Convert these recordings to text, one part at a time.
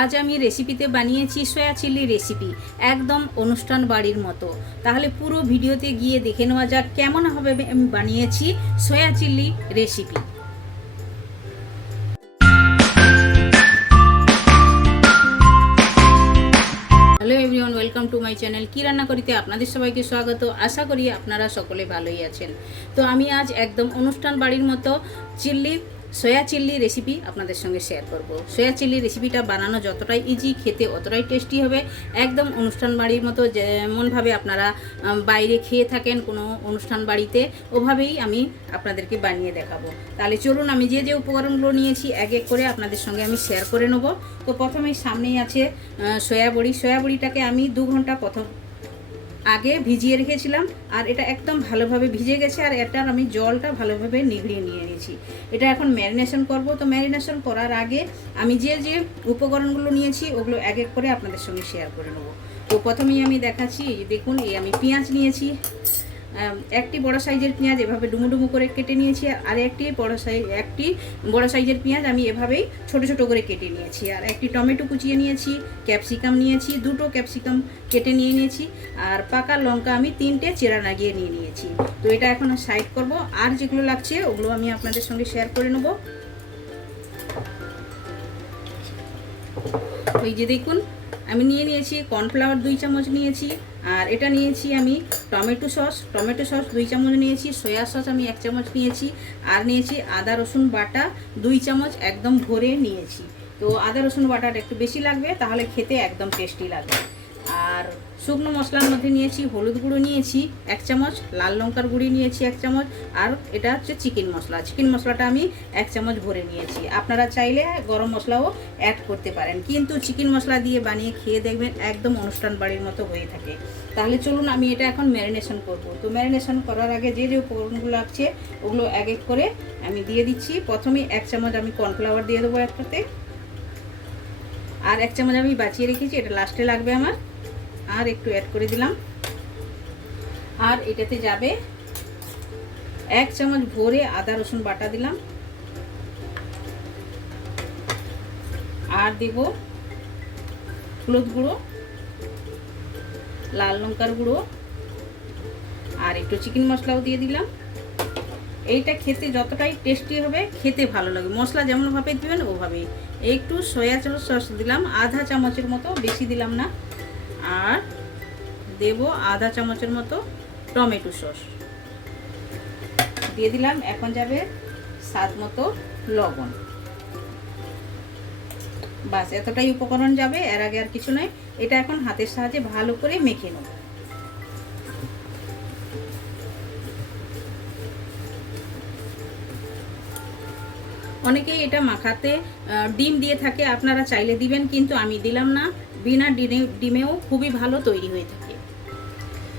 আজ আমি রেসিপিতে বানিয়েছি সয়া চিলি রেসিপি একদম অনুষ্ঠান বাড়ির মতো। তাহলে পুরো ভিডিওতে গিয়ে দেখে নেওয়া যাক কেমন হবে আমি বানিয়েছি soya chilli recipe hello everyone welcome to my channel কি রান্না করিতে আপনাদের সবাইকে স্বাগত। আশা করি আপনারা সকলে ভালোই আছেন। তো আমি আজ একদম অনুষ্ঠান বাড়ির মতো চিল্লি সয়া চিল্লি রেসিপি আপনাদের সঙ্গে শেয়ার করব। সয়া চিল্লি রেসিপিটা বানানো যতটাই ইজি খেতে অতটাই টেস্টি হবে। একদম অনুষ্ঠান বাড়ির মতো যেমনভাবে আপনারা বাইরে খেয়ে থাকেন কোনো অনুষ্ঠান বাড়িতে ওভাবেই আমি আপনাদেরকে বানিয়ে দেখাবো। তাহলে চলুন আমি যে যে উপকরণগুলো নিয়েছি এক এক করে আপনাদের সঙ্গে আমি শেয়ার করে নেব। তো প্রথমেই সামনেই আছে আহ, সয়া বড়ি। বড়িটাকে আমি দু ঘণ্টা প্রথম আগে ভিজিয়ে রেখেছিলাম, আর এটা একদম ভালোভাবে ভিজে গেছে, আর এটার আমি জলটা ভালোভাবে নিগড়িয়ে নিয়ে নিয়েছি। এটা এখন ম্যারিনেশন করব। তো ম্যারিনেশন করার আগে আমি যে যে উপকরণগুলো নিয়েছি, ওগুলো এক এক করে আপনাদের সঙ্গে শেয়ার করে নেব। তো প্রথমেই আমি দেখাচ্ছি, দেখুন, এই আমি পেঁয়াজ নিয়েছি। একটি বড় সাইজের পেঁয়াজ এভাবে ডুমু ডুমু করে কেটে নিয়েছি, আর একটি বড় সাইজ একটি বড় সাইজের পেঁয়াজ আমি এভাবেই ছোট ছোট করে কেটে নিয়েছি, আর একটি টমেটো কুচিয়ে নিয়েছি, ক্যাপসিকাম নিয়েছি, দুটো ক্যাপসিকাম কেটে নিয়ে নিয়েছি, আর পাকা লঙ্কা আমি তিনটে চেরা লাগিয়ে নিয়ে নিয়েছি। তো এটা এখন সাইড করব, আর যেগুলো লাগছে ওগুলো আমি আপনাদের সঙ্গে শেয়ার করে নেব। ওই যে দেখুন, আমি নিয়ে নিয়েছি, কর্নফ্লাওয়ার দুই চামচ নিয়েছি আর এটা নিয়েছি আমি টমেটো সস। টমেটো সস দুই চামচ নিয়েছি, সয়া সস আমি এক চামচ নিয়েছি, আর নিয়েছি আদা, রসুন বাটা দুই চামচ একদম ভরে নিয়েছি। তো আদা, রসুন বাটাটা একটু বেশি লাগবে, তাহলে খেতে একদম টেস্টি লাগবে। আর শুকনো মশলার মধ্যে নিয়েছি হলুদ গুঁড়ো নিয়েছি, এক চামচ, লাল লঙ্কার গুঁড়ি নিয়েছি এক চামচ, আর এটা হচ্ছে চিকেন মশলা। চিকেন মশলাটা আমি এক চামচ ভরে নিয়েছি। আপনারা চাইলে গরম মশলাও অ্যাড করতে পারেন। কিন্তু চিকেন মশলা দিয়ে বানিয়ে খেয়ে দেখবেন একদম অনুষ্ঠান বাড়ির মতো হয়ে থাকে। তাহলে চলুন আমি এটা এখন ম্যারিনেশন করব। তো ম্যারিনেশন করার আগে যে যে উপকরণগুলো লাগছে ওগুলো এক এক করে আমি দিয়ে দিচ্ছি। প্রথমে এক চামচ আমি কর্নফ্লাওয়ার দিয়ে দেবো একটাতে। আর এক চামচ আমি বাঁচিয়ে রেখেছি। এটা লাস্টে লাগবে আমার। আর একটু অ্যাড করে দিলাম। আর এটাতে যাবে এক চামচ ভরে আদা, রসুন বাটা দিলাম। আর দেব হলুদ গুঁড়ো, লাল লঙ্কার গুঁড়ো, আর একটু চিকেন মশলাও দিয়ে দিলাম। এইটা খেতে যতটাই টেস্টি হবে, খেতে ভালো লাগে। মশলা যেমনভাবে দেবেন, ওভাবেই। একটু সয়া সস দিলাম, আধা চামচের মতো, বেশি দিলাম না। আর দেব আধা চামচের মতো টমেটো সস। দিয়ে দিলাম, এখন যাবে স্বাদ মতো লবণ। বাস, এতটাই উপকরণ যাবে, এর আগে আর কিছু নয়। এটা এখন হাতের সাহায্যে ভালো করে মেখে নেব। অনেকেই এটা মাখাতে ডিম দিয়ে থাকে, আপনারা চাইলে দিবেন, কিন্তু আমি দিলাম না। বিনা ডিমে, ডিমেও খুবই ভালো তৈরি হয়ে থাকে।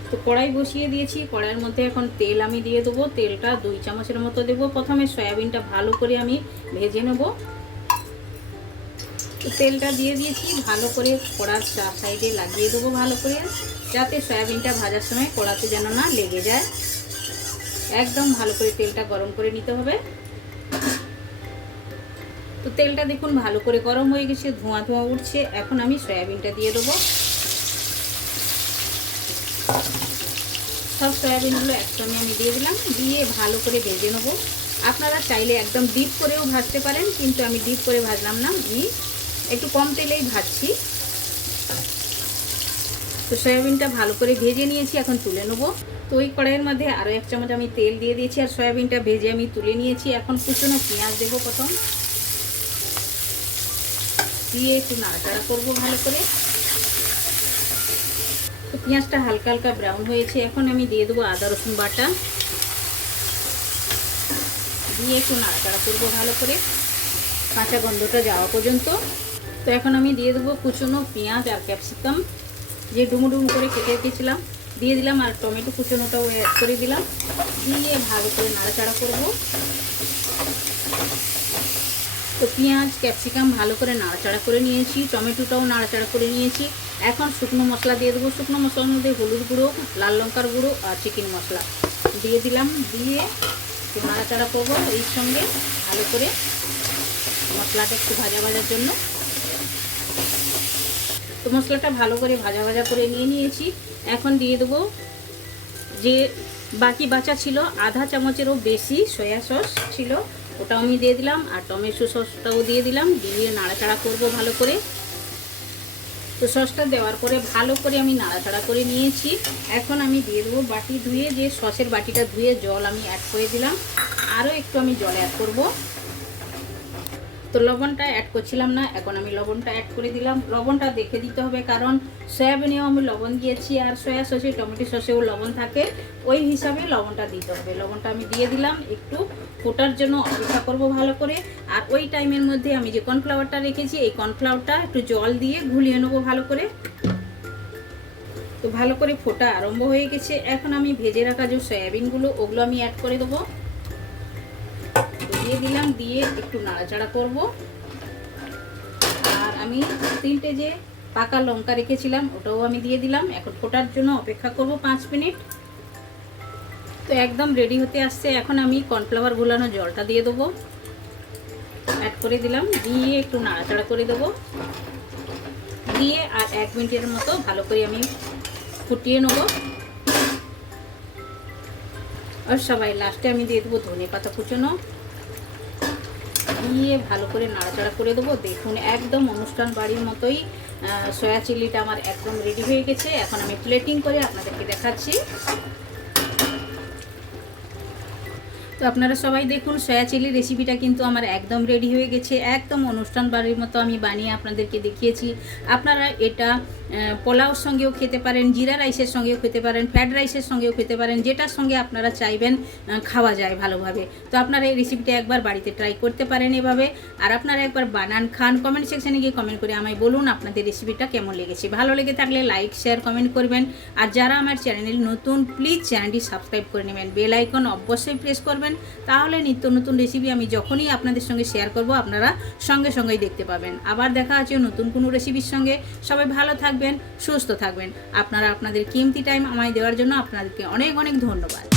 তো কড়াই বসিয়ে দিয়েছি, কড়াইয়ের মধ্যে এখন তেল আমি দিয়ে দেবো। তেলটা দুই চামচের মতো দেবো প্রথমে, সয়াবিনটা ভালো করে আমি ভেজে নেব। তেলটা দিয়ে দিয়েছি, ভালো করে কড়ার চার সাইডে লাগিয়ে দেবো ভালো করে, যাতে সয়াবিনটা ভাজার সময় কড়াতে যেন না লেগে যায়। একদম ভালো করে তেলটা গরম করে নিতে হবে। তো তেলটা দেখুন, ভালো করে গরম হয়ে গেছে, ধোঁয়া ধোঁয়া উঠছে। এখন আমি সয়াবিনটা দিয়ে দেবো। সব সয়াবিনগুলো একসঙ্গে আমি দিয়ে দিলাম, দিয়ে ভালো করে ভেজে নেব। আপনারা চাইলে একদম ডিপ করেও ভাজতে পারেন, কিন্তু আমি ডিপ করে ভাজলাম না। আমি একটু কম তেলেই ভাজছি। তো সয়াবিনটা ভালো করে ভেজে নিয়েছি, এখন তুলে নেব। তো ওই কড়াইয়ের মধ্যে আরও এক চামচ আমি তেল দিয়ে দিয়েছি, আর সয়াবিনটা ভেজে আমি তুলে নিয়েছি। এখন কুচনো পেঁয়াজ দেবো প্রথম। দিয়ে একটু নাড়াচাড়া করব ভালো করে। তো পেঁয়াজটা হালকা হালকা ব্রাউন হয়েছে। এখন আমি দিয়ে দেবো আদা, রসুন বাটা। দিয়ে একটু নাড়াচাড়া করব ভালো করে। কাঁচা গন্ধটা যাওয়া পর্যন্ত। তো এখন আমি দিয়ে দেবো কুচনো পেঁয়াজ আর ক্যাপসিকাম। যে ডুমো ডুমো করে কেটে রেখেছিলাম। দিয়ে দিলাম আর টমেটো কুচনোটাও অ্যাড করে দিলাম। দিয়ে ভালো করে নাড়াচাড়া করব। তো পেঁয়াজ, ক্যাপসিকাম ভালো করে নাড়াচাড়া করে নিয়েছি, টমেটোটাও নাড়াচাড়া করে নিয়েছি। এখন শুকনো মশলা দিয়ে দেবো। শুকনো মশলার মধ্যে হলুদ গুঁড়ো, লাল লঙ্কার গুঁড়ো আর চিকেন মশলা দিয়ে দিলাম। দিয়ে একটু নাড়াচাড়া করব এর সঙ্গে ভালো করে মশলাটা একটু ভাজা ভাজার জন্য। তো মশলাটা ভালো করে ভাজা ভাজা করে নিয়ে নিয়েছি। এখন দিয়ে দেবো যে বাকি বাচা ছিল, আধা চামচেরও বেশি সয়া সস ছিল। ওটাও আমি দিয়ে দিলাম, আর টমেটো সসটাও দিয়ে দিলাম, দিয়ে নাড়াচাড়া করব ভালো করে। তো সসটা দেওয়ার পরে ভালো করে আমি নাড়াচাড়া করে নিয়েছি। এখন আমি দিয়ে দেবো বাটি ধুয়ে, যে সসের বাটিটা ধুয়ে জল আমি অ্যাড করে দিলাম। আরও একটু আমি জল অ্যাড করব। তো লবণটা অ্যাড করছিলাম না, এখন আমি লবণটা অ্যাড করে দিলাম। লবণটা দেখে দিতে হবে, কারণ সয়াবিনেও আমি লবণ দিয়েছি আর সয়া সসে, টমেটো সসেও লবণ থাকে। ওই হিসাবে লবণটা দিতে হবে। লবণটা আমি দিয়ে দিলাম, একটু ফোটার জন্য অপেক্ষা করব ভালো করে। আর ওই টাইমের মধ্যে আমি যে কর্নফ্লাওয়ারটা রেখেছি, এই কর্নফ্লাওয়ারটা একটু জল দিয়ে ঘুলিয়ে নেব ভালো করে। তো ভালো করে ফোটা আরম্ভ হয়ে গেছে। এখন আমি ভেজে রাখা যে সয়াবিনগুলো, ওগুলো আমি অ্যাড করে দেবো। দিয়ে দিলাম, দিয়ে একটু নাড়াচাড়া করব। আর আমি তিনটে যে পাকা লঙ্কা রেখেছিলাম, ওটাও আমি দিয়ে দিলাম। এখন ফোটার জন্য অপেক্ষা করব পাঁচ মিনিট। তো একদম রেডি হতে আসছে। এখন আমি কর্নফ্লাওয়ার গুলানো জলটা দিয়ে দেবো। অ্যাড করে দিলাম। দিয়ে একটু নাড়াচাড়া করে দেবো। দিয়ে আর এক মিনিটের মতো ভালো করে আমি ফুটিয়ে নেব। আর সবাই লাস্টে আমি দিয়ে দেবো ধনে পাতা কুচনো। দিয়ে ভালো করে নাড়াচাড়া করে দেবো। দেখুন, একদম অনুষ্ঠান বাড়ির মতোই সয়া চিলিটা আমার একদম রেডি হয়ে গেছে। এখন আমি প্লেটিং করে আপনাদেরকে দেখাচ্ছি। তো আপনারা সবাই দেখুন, সয়া চিলি রেসিপিটা কিন্তু আমার একদম রেডি হয়ে গেছে। একদম অনুষ্ঠান বাড়ির মতো আমি বানিয়ে আপনাদেরকে দেখিয়েছি। আপনারা এটা পোলাওর সঙ্গেও খেতে পারেন, জিরা রাইসের সঙ্গেও খেতে পারেন ফ্রায়েড রাইসের সঙ্গেও খেতে পারেন, যেটার সঙ্গে আপনারা চাইবেন খাওয়া যায় ভালোভাবে। তো আপনারা এই রেসিপিটা একবার বাড়িতে ট্রাই করতে পারেন এভাবে। আর আপনারা একবার বানান, খান কমেন্ট সেকশানে গিয়ে কমেন্ট করে আমায় বলুন আপনাদের রেসিপিটা কেমন লেগেছে। ভালো লেগে থাকলে লাইক শেয়ার কমেন্ট করবেন। আর যারা আমার চ্যানেল নতুন প্লিজ চ্যানেলটি সাবস্ক্রাইব করে নেবেন। বেল আইকন অবশ্যই প্রেস করবেন। তাহলে নিত্য নতুন রেসিপি আমি যখনই আপনাদের সঙ্গে শেয়ার করব, আপনারা সঙ্গে সঙ্গেই দেখতে পাবেন। আবার দেখা আছে নতুন কোনো রেসিপির সঙ্গে। সবাই ভালো থাকবেন, সুস্থ থাকবেন। আপনারা আপনাদের কিমতি টাইম আমায় দেওয়ার জন্য আপনাদেরকে অনেক অনেক ধন্যবাদ।